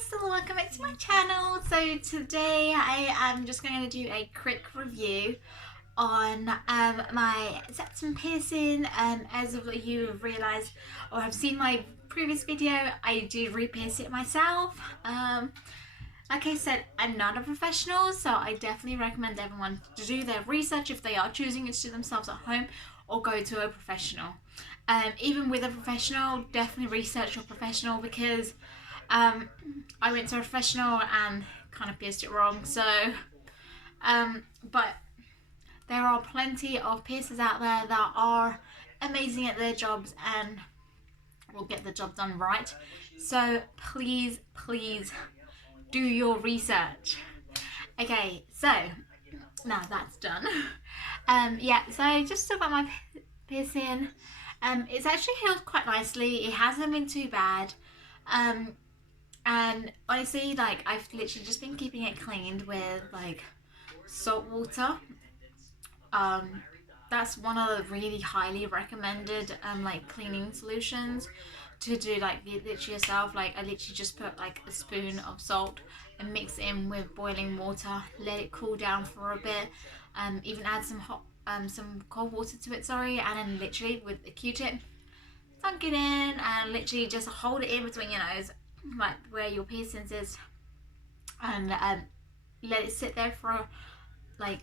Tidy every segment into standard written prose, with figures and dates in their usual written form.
guys, so welcome back to my channel. So today I am just going to do a quick review on my septum piercing. As of you have realised or have seen my previous video, I did re-pierce it myself. Like I said, I'm not a professional, so I definitely recommend everyone to do their research if they are choosing to do themselves at home or go to a professional. Even with a professional, definitely research your professional, because I went to a professional and kind of pierced it wrong. So, but there are plenty of piercers out there that are amazing at their jobs and will get the job done right. So please do your research. Okay, so now that's done. Yeah, so just talk about my piercing. It's actually healed quite nicely. It hasn't been too bad. And honestly, like, I've literally just been keeping it cleaned with like salt water. That's one of the really highly recommended like cleaning solutions to do, like literally yourself. Like, I literally just put like a spoon of salt and mix it in with boiling water, let it cool down for a bit, even add some some cold water to it, sorry, and then literally with a Q-tip dunk it in and literally just hold it in between your nose, like where your piercings is, and let it sit there for like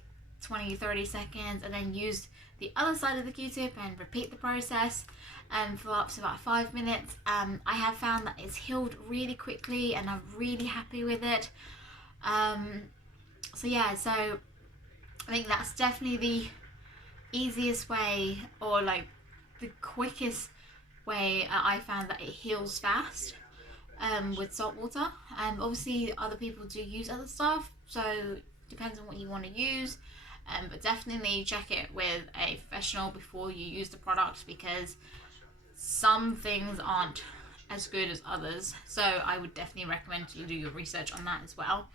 20-30 seconds, and then use the other side of the Q-tip and repeat the process for up to about 5 minutes. I have found that it's healed really quickly and I'm really happy with it. So yeah, so I think that's definitely the easiest way, or like the quickest way I found that it heals fast, with salt water. Obviously other people do use other stuff, so depends on what you want to use, but definitely check it with a professional before you use the product, because some things aren't as good as others. So I would definitely recommend you do your research on that as well.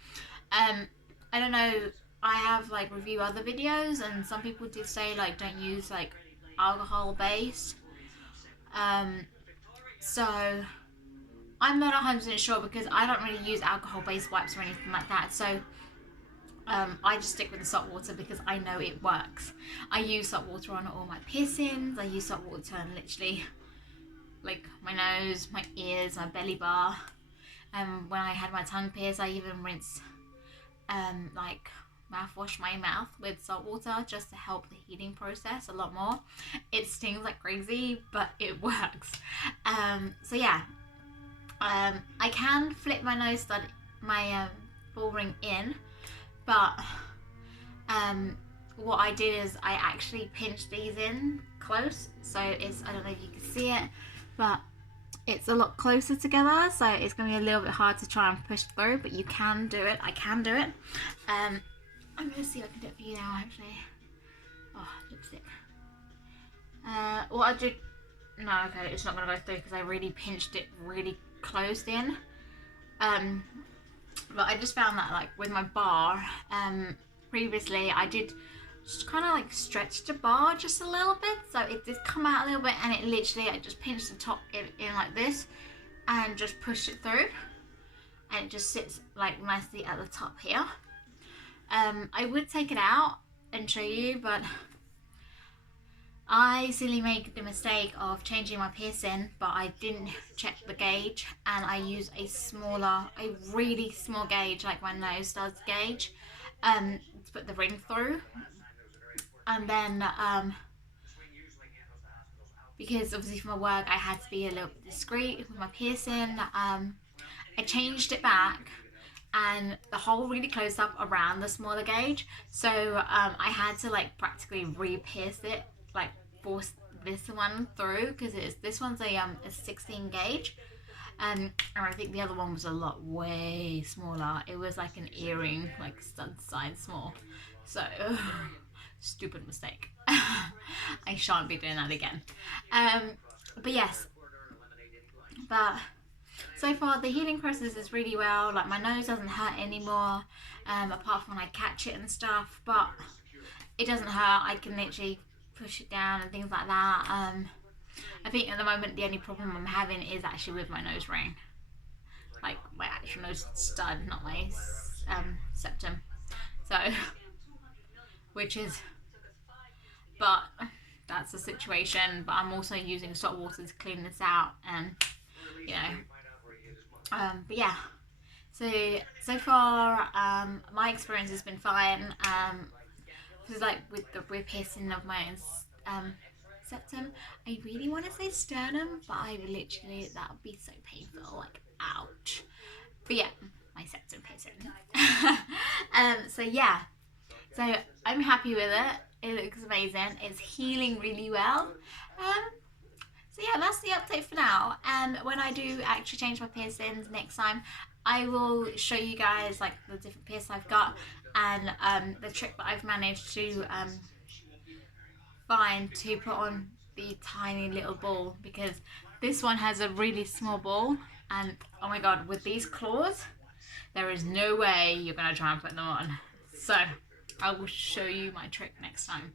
I don't know, I have like review other videos and some people did say like don't use like alcohol based, so I'm not 100% sure because I don't really use alcohol based wipes or anything like that. So I just stick with the salt water because I know it works. I use salt water on all my piercings. I use salt water on literally like my nose, my ears, my belly bar. When I had my tongue pierced, I even rinsed like mouthwash my mouth with salt water just to help the healing process a lot more. It stings like crazy, but it works. So yeah, I can flip my nose stud, my ball ring in, but what I did is I actually pinched these in close, so it's, I don't know if you can see it, but it's a lot closer together, so it's going to be a little bit hard to try and push through, but you can do it. I can do it. I'm going to see if I can do it for you now, actually. Oh, lipstick. What I did, no, okay, it's not going to go through because I really pinched it really closed in. But I just found that like with my bar, previously I did just kind of like stretch the bar just a little bit, so it did come out a little bit, and it literally, I just pinched the top in like this and just pushed it through, and it just sits like nicely at the top here. I would take it out and show you, but I silly made the mistake of changing my piercing, but I didn't check the gauge, and I used a really small gauge, like my nose does gauge, to put the ring through. And then because obviously for my work I had to be a little bit discreet with my piercing, I changed it back and the hole really closed up around the smaller gauge, so I had to like practically re-pierce it, like force this one through, because this one's a 16 gauge, and I think the other one was a lot way smaller. It was like an earring, like stud size small. So stupid mistake. I shan't be doing that again. But yes, but so far the healing process is really well. Like, my nose doesn't hurt anymore, apart from when I catch it and stuff, but it doesn't hurt. I can literally push it down and things like that. I think at the moment the only problem I'm having is actually with my nose ring, like my actual stud, not my septum. So, which is, but that's the situation. But I'm also using salt water to clean this out, and you know, but yeah. So far, my experience has been fine. Because like with the piercing of my septum, I really want to say sternum, but I literally, that would be so painful, like ouch. But yeah, my septum piercing. So yeah, so I'm happy with it. It looks amazing. It's healing really well. So yeah, that's the update for now. And when I do actually change my piercings next time, I will show you guys like the different piercings I've got, and the trick that I've managed to find to put on the tiny little ball, because this one has a really small ball, and oh my god, with these claws there is no way you're gonna try and put them on. So I will show you my trick next time.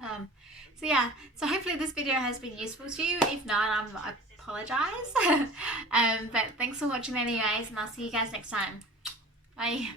So yeah, so hopefully this video has been useful to you. If not, I apologize. But thanks for watching anyways, and I'll see you guys next time. Bye.